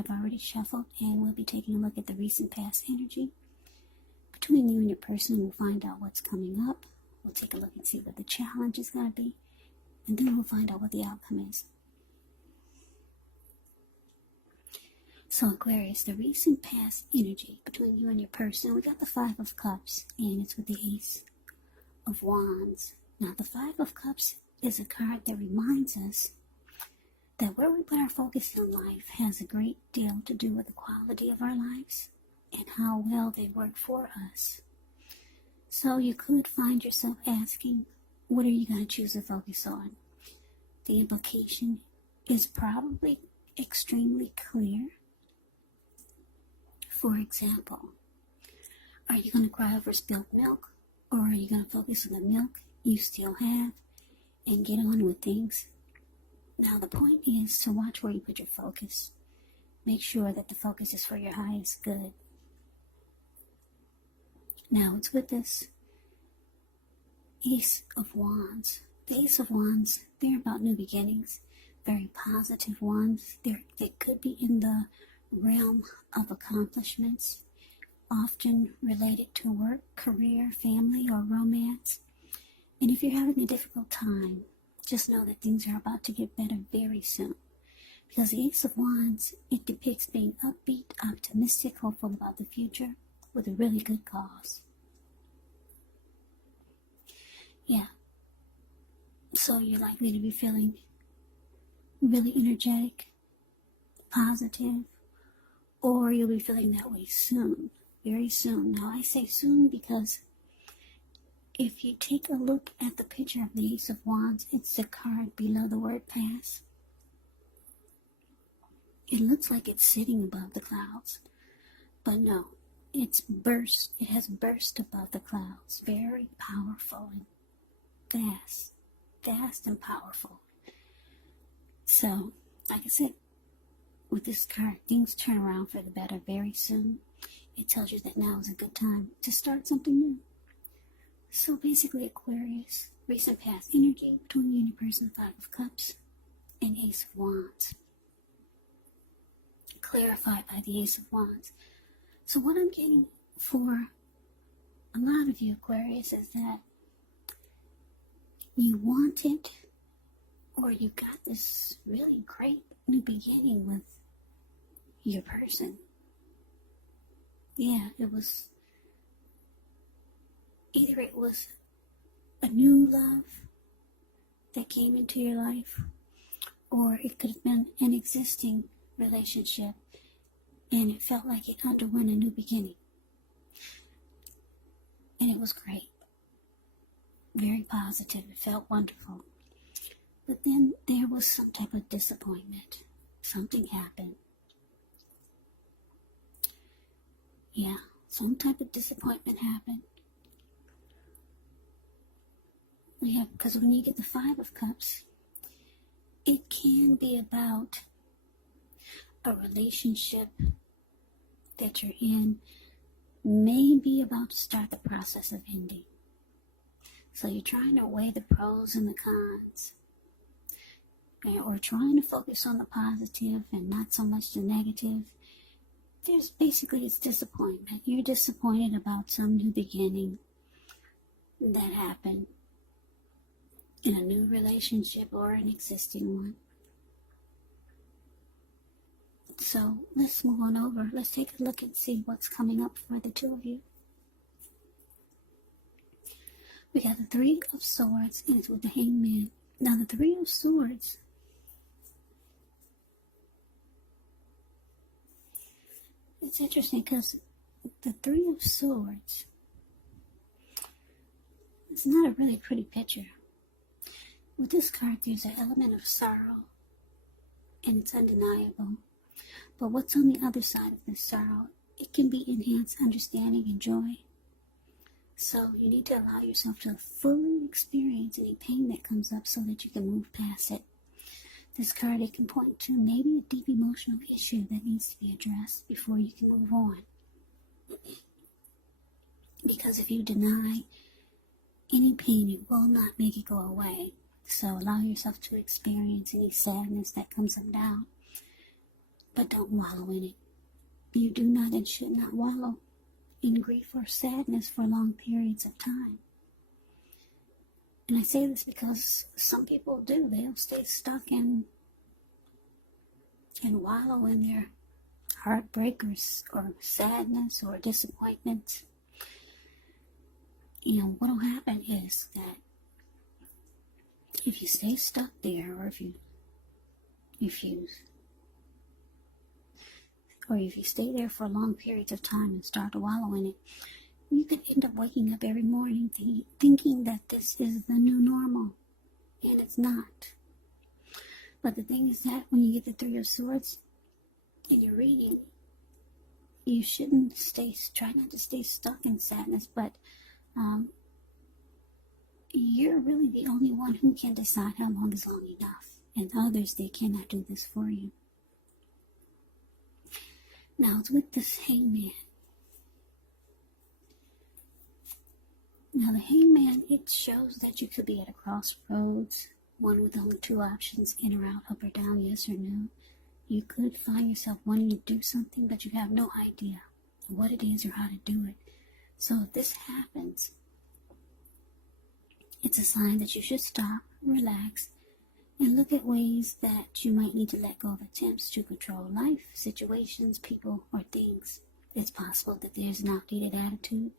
I've already shuffled, and we'll be taking a look at the recent past energy between you and your person. We'll find out what's coming up. We'll take a look and see what the challenge is going to be, and then we'll find out what the outcome is. So Aquarius, the recent past energy between you and your person, we got the Five of Cups, and it's with the Ace of Wands. Now, the Five of Cups is a card that reminds us that where we put our focus in life has a great deal to do with the quality of our lives and how well they work for us. So you could find yourself asking, what are you going to choose to focus on? The implication is probably extremely clear. For example, are you going to cry over spilled milk, or are you going to focus on the milk you still have and get on with things? Now, the point is to watch where you put your focus. Make sure that the focus is for your highest good. Now, it's with this Ace of Wands. The Ace of Wands, they're about new beginnings, very positive ones. They could be in the realm of accomplishments, often related to work, career, family, or romance. And if you're having a difficult time, just know that things are about to get better very soon. Because the Ace of Wands, it depicts being upbeat, optimistic, hopeful about the future with a really good cause. Yeah. So you're likely to be feeling really energetic, positive, or you'll be feeling that way soon, very soon. Now, I say soon because if you take a look at the picture of the Ace of Wands, it's the card below the word pass. It looks like it's sitting above the clouds, but no, it has burst above the clouds. Very powerful and vast and powerful. So, like I said, with this card, things turn around for the better very soon. It tells you that now is a good time to start something new. So basically, Aquarius, recent past energy between you and your person, Five of Cups and Ace of Wands. Clarified by the Ace of Wands. So what I'm getting for a lot of you, Aquarius, is that you want it, or you got this really great new beginning with your person. Yeah, it was a new love that came into your life, or it could have been an existing relationship and it felt like it underwent a new beginning. And it was great. Very positive. It felt wonderful. But then there was some type of disappointment. Something happened. Yeah, some type of disappointment happened. Yeah, because when you get the Five of Cups, it can be about a relationship that you're in, may be about to start the process of ending. So you're trying to weigh the pros and the cons, or trying to focus on the positive and not so much the negative. It's disappointment. You're disappointed about some new beginning that happened in a new relationship or an existing one. So let's move on over. Let's take a look and see what's coming up for the two of you. We got the Three of Swords, and it's with the Hangman. Now, the Three of Swords, it's interesting because the Three of Swords, it's not a really pretty picture. With this card, there's an element of sorrow, and it's undeniable. But what's on the other side of this sorrow? It can be enhanced understanding and joy. So you need to allow yourself to fully experience any pain that comes up so that you can move past it. This card, it can point to maybe a deep emotional issue that needs to be addressed before you can move on. Because if you deny any pain, it will not make it go away. So allow yourself to experience any sadness that comes up down. but don't wallow in it. You do not and should not wallow in grief or sadness for long periods of time. And I say this because some people do. They'll stay stuck and wallow in their heartbreak or sadness or disappointment. You know, what'll happen is that if you stay stuck there, or if you stay there for long periods of time and start to wallow in it, you could end up waking up every morning thinking that this is the new normal, and it's not. But the thing is that when you get the Three of Swords and you're reading, you shouldn't try not to stay stuck in sadness, but you're really the only one who can decide how long is long enough, and others, they cannot do this for you. Now, it's with this Hangman. Now, the Hangman, it shows that you could be at a crossroads, one with only two options, in or out, up or down, yes or no. You could find yourself wanting to do something, but you have no idea what it is or how to do it. So if this happens, it's a sign that you should stop, relax, and look at ways that you might need to let go of attempts to control life, situations, people, or things. It's possible that there's an outdated attitude,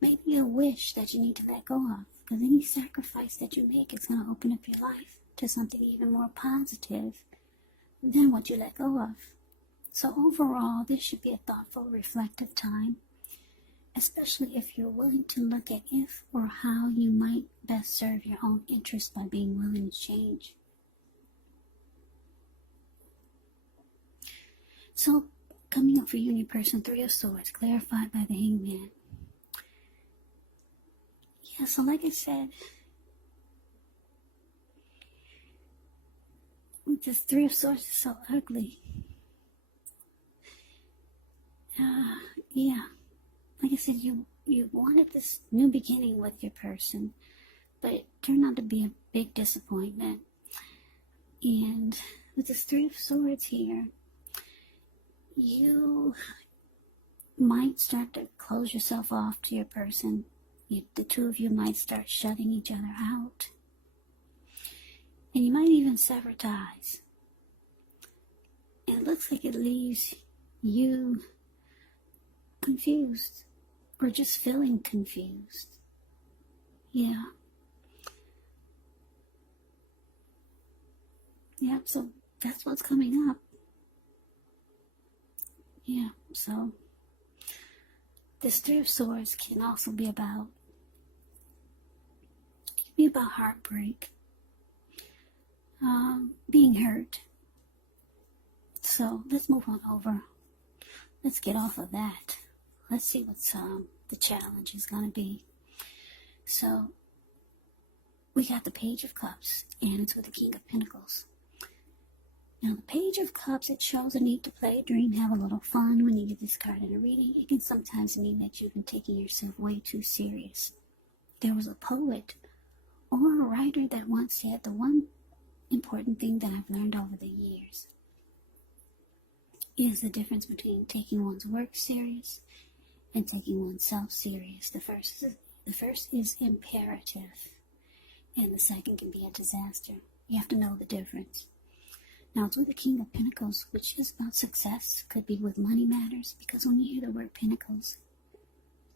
maybe a wish that you need to let go of, because any sacrifice that you make is going to open up your life to something even more positive than what you let go of. So overall, this should be a thoughtful, reflective time, especially if you're willing to look at if or how you might best serve your own interests by being willing to change. So, coming up for you and your person, Three of Swords, clarified by the Hangman. Yeah, so like I said, this Three of Swords is so ugly. Yeah. Like I said, you wanted this new beginning with your person, but it turned out to be a big disappointment. And with this Three of Swords here, you might start to close yourself off to your person. The two of you might start shutting each other out. And you might even sever ties. And it looks like it leaves you confused, or just feeling confused. Yeah. Yeah, so that's what's coming up. Yeah, so this Three of Swords can also be about heartbreak, being hurt. So let's move on over. Let's get off of that. Let's see what's the challenge is going to be. So we got the Page of Cups, and it's with the King of Pentacles. Now, the Page of Cups, it shows a need to play a dream, have a little fun. When you get this card in a reading, it can sometimes mean that you've been taking yourself way too serious. There was a poet or a writer that once said, the one important thing that I've learned over the years is the difference between taking one's work serious and taking oneself serious. The first is imperative, and the second can be a disaster. You have to know the difference. Now, it's with the King of Pentacles, which is about success. Could be with money matters, because when you hear the word Pentacles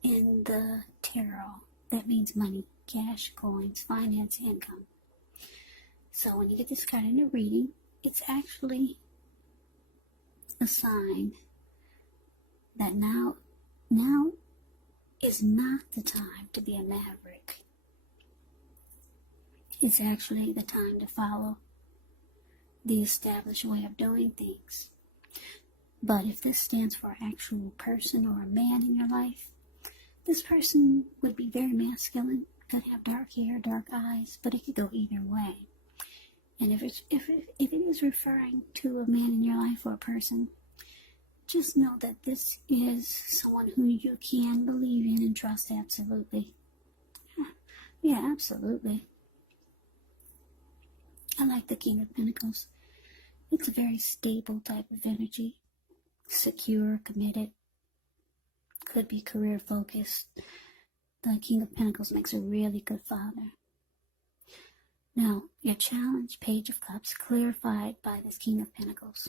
in the tarot, that means money, cash, coins, finance, income. So when you get this card in a reading, it's actually a sign that now is not the time to be a maverick. It's actually the time to follow the established way of doing things. But if this stands for an actual person or a man in your life, this person would be very masculine, could have dark hair, dark eyes, but it could go either way. And if it is referring to a man in your life or a person, just know that this is someone who you can believe in and trust absolutely. Yeah, absolutely. I like the King of Pentacles. It's a very stable type of energy. Secure, committed. Could be career focused. The King of Pentacles makes a really good father. Now, your challenge, Page of Cups, clarified by this King of Pentacles.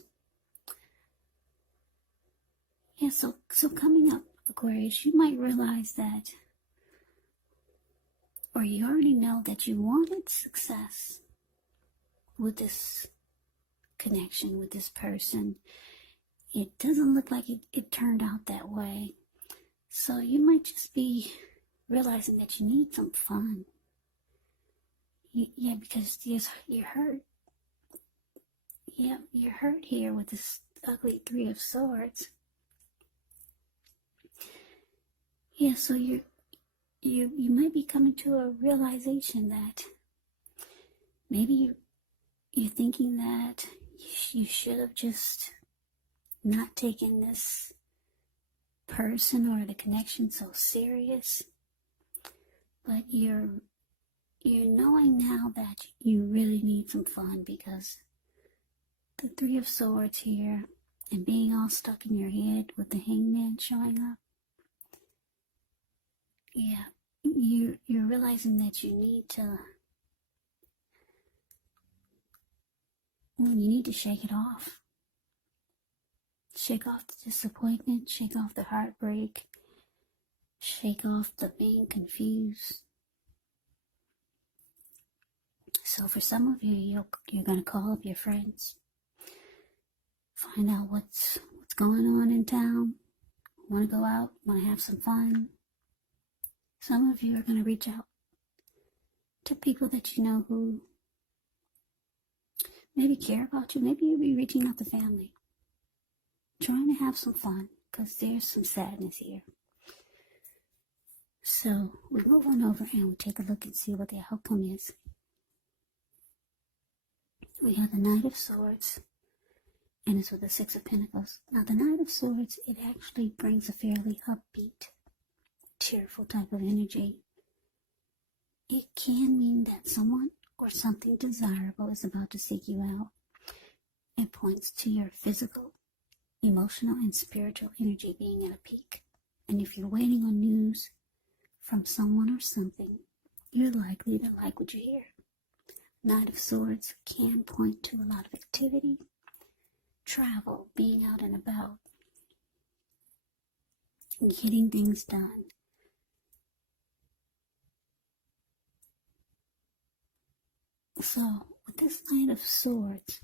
Yeah, so coming up, Aquarius, you might realize that, or you already know that you wanted success with this connection, with this person. It doesn't look like it turned out that way. So you might just be realizing that you need some fun. Yeah, because you're hurt. Yeah, you're hurt here with this ugly Three of Swords. Yeah, so you might be coming to a realization that maybe you're thinking that you should have just not taken this person or the connection so serious. But you're knowing now that you really need some fun, because the Three of Swords here and being all stuck in your head with the Hangman showing up. Yeah, you're realizing that you need to shake it off. Shake off the disappointment, shake off the heartbreak, shake off the being confused. So for some of you, you're going to call up your friends, find out what's going on in town, want to go out, want to have some fun. Some of you are going to reach out to people that you know who maybe care about you. Maybe you'll be reaching out to family, trying to have some fun, because there's some sadness here. So we move on over and we take a look and see what the outcome is. We have the Knight of Swords, and it's with the Six of Pentacles. Now the Knight of Swords, it actually brings a fairly upbeat, cheerful type of energy. It can mean that someone or something desirable is about to seek you out. It points to your physical, emotional, and spiritual energy being at a peak. And if you're waiting on news from someone or something, you're likely to like what you hear. Knight of Swords can point to a lot of activity, travel, being out and about, and getting things done. So, with this Knight of Swords,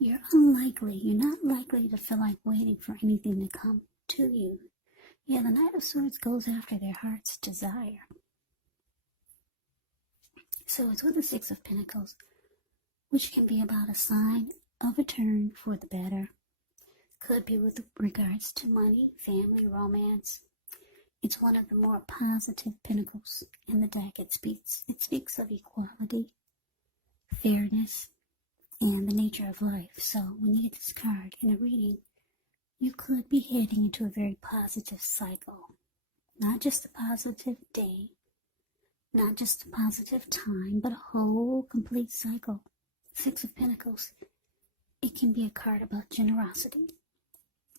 you're not likely to feel like waiting for anything to come to you. Yeah, the Knight of Swords goes after their heart's desire. So it's with the Six of Pentacles, which can be about a sign of a turn for the better. Could be with regards to money, family, romance. It's one of the more positive pentacles in the deck. It speaks of equality, fairness, and the nature of life. So when you get this card in a reading, you could be heading into a very positive cycle. Not just a positive day, not just a positive time, but a whole complete cycle. Six of Pentacles, it can be a card about generosity,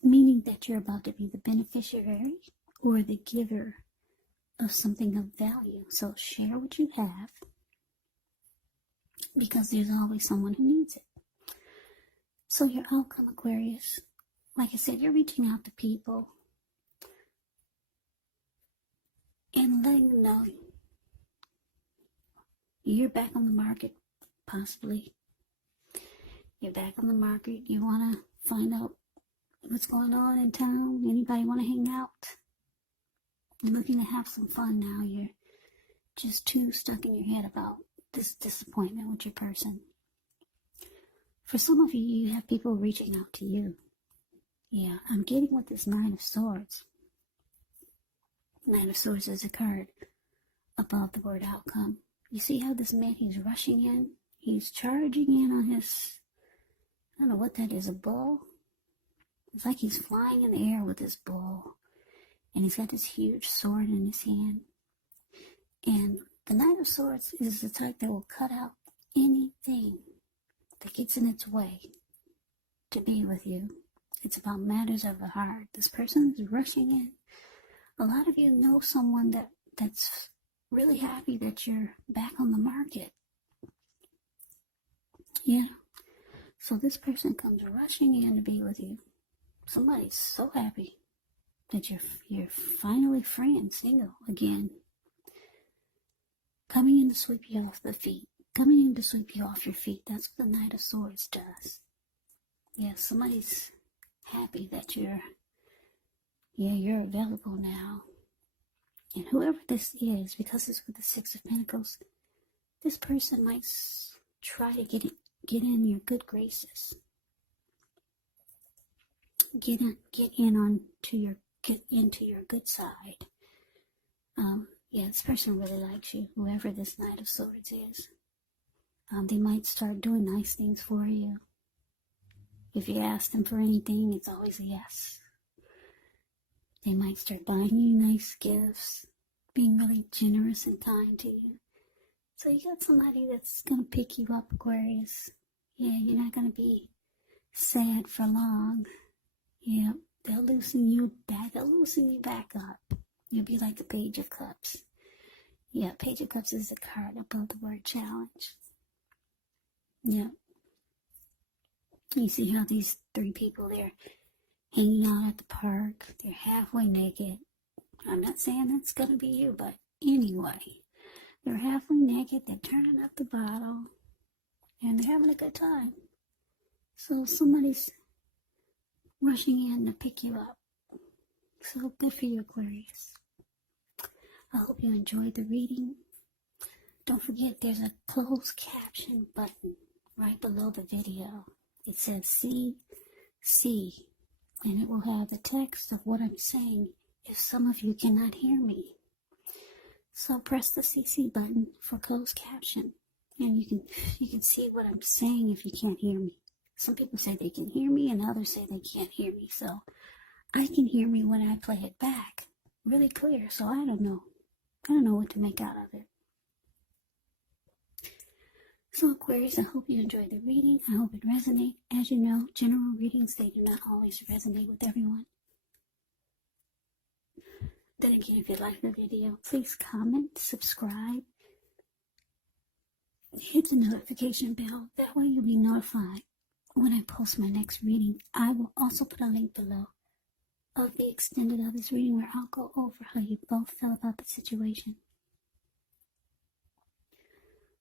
meaning that you're about to be the beneficiary or the giver of something of value. So share what you have, because there's always someone who needs it. So your outcome, Aquarius, like I said, you're reaching out to people and letting them know you're back on the market, possibly. You're back on the market. You want to find out what's going on in town. Anybody want to hang out? You're looking to have some fun now. You're just too stuck in your head about this disappointment with your person. For some of you, you have people reaching out to you. Yeah, I'm getting with this Nine of Swords. Nine of Swords is a card above the word outcome. You see how this man, he's rushing in? He's charging in on his, I don't know what that is, a bull? It's like he's flying in the air with this bull. And he's got this huge sword in his hand. And the Knight of Swords is the type that will cut out anything that gets in its way to be with you. It's about matters of the heart. This person is rushing in. A lot of you know someone that's really happy that you're back on the market. Yeah. So this person comes rushing in to be with you. Somebody's so happy that you're finally free and single again. Coming in to sweep you off the feet. Coming in to sweep you off your feet. That's what the Knight of Swords does. Yeah, somebody's happy that you're available now. And whoever this is, because it's with the Six of Pentacles, this person might try to get in your good graces. Get into your good side. Yeah, this person really likes you, whoever this Knight of Swords is. They might start doing nice things for you. If you ask them for anything, it's always a yes. They might start buying you nice gifts, being really generous and kind to you. So you got somebody that's going to pick you up, Aquarius. Yeah, you're not going to be sad for long. Yeah, they'll loosen you back. They'll loosen you back up. You'll be like the Page of Cups. Yeah, Page of Cups is a card above the word challenge. Yeah. You see how these three people, they're hanging out at the park. They're halfway naked. I'm not saying that's going to be you, but anyway. They're halfway naked. They're turning up the bottle. And they're having a good time. So somebody's rushing in to pick you up. So good for you, Aquarius. I hope you enjoyed the reading. Don't forget there's a closed caption button right below the video. It says CC, and it will have the text of what I'm saying if some of you cannot hear me. So press the CC button for closed caption, and you can see what I'm saying if you can't hear me. Some people say they can hear me, and others say they can't hear me. So I can hear me when I play it back really clear. So I don't know what to make out of it. So Aquarius, I hope you enjoyed the reading. I hope it resonates. As you know, general readings, they do not always resonate with everyone. Then again, if you like the video, please comment, subscribe, hit the notification bell. That way you'll be notified when I post my next reading. I will also put a link below of the extended of this reading where I'll go over how you both felt about the situation.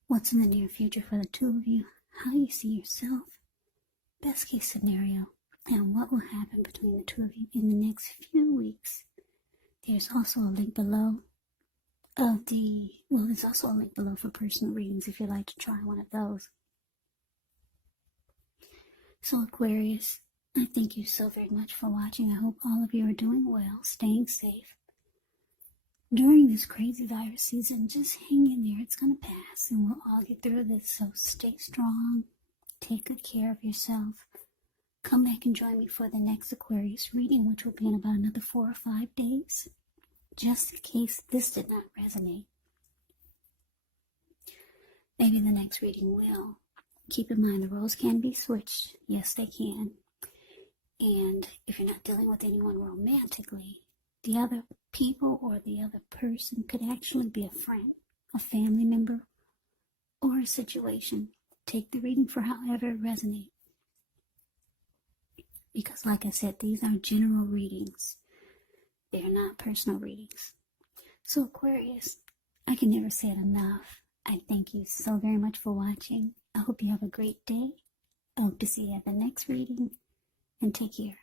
What's in the near future for the two of you, how you see yourself, best case scenario, and what will happen between the two of you in the next few weeks. There's also a link below there's also a link below for personal readings if you'd like to try one of those. So Aquarius, I thank you so very much for watching. I hope all of you are doing well, staying safe. During this crazy virus season, just hang in there. It's going to pass, and we'll all get through this. So stay strong. Take good care of yourself. Come back and join me for the next Aquarius reading, which will be in about another 4 or 5 days, just in case this did not resonate. Maybe the next reading will. Keep in mind, the roles can be switched. Yes, they can. And if you're not dealing with anyone romantically, the other people or the other person could actually be a friend, a family member, or a situation. Take the reading for however it resonates. Because like I said, these are general readings. They are not personal readings. So Aquarius, I can never say it enough. I thank you so very much for watching. I hope you have a great day. I hope to see you at the next reading. And take care.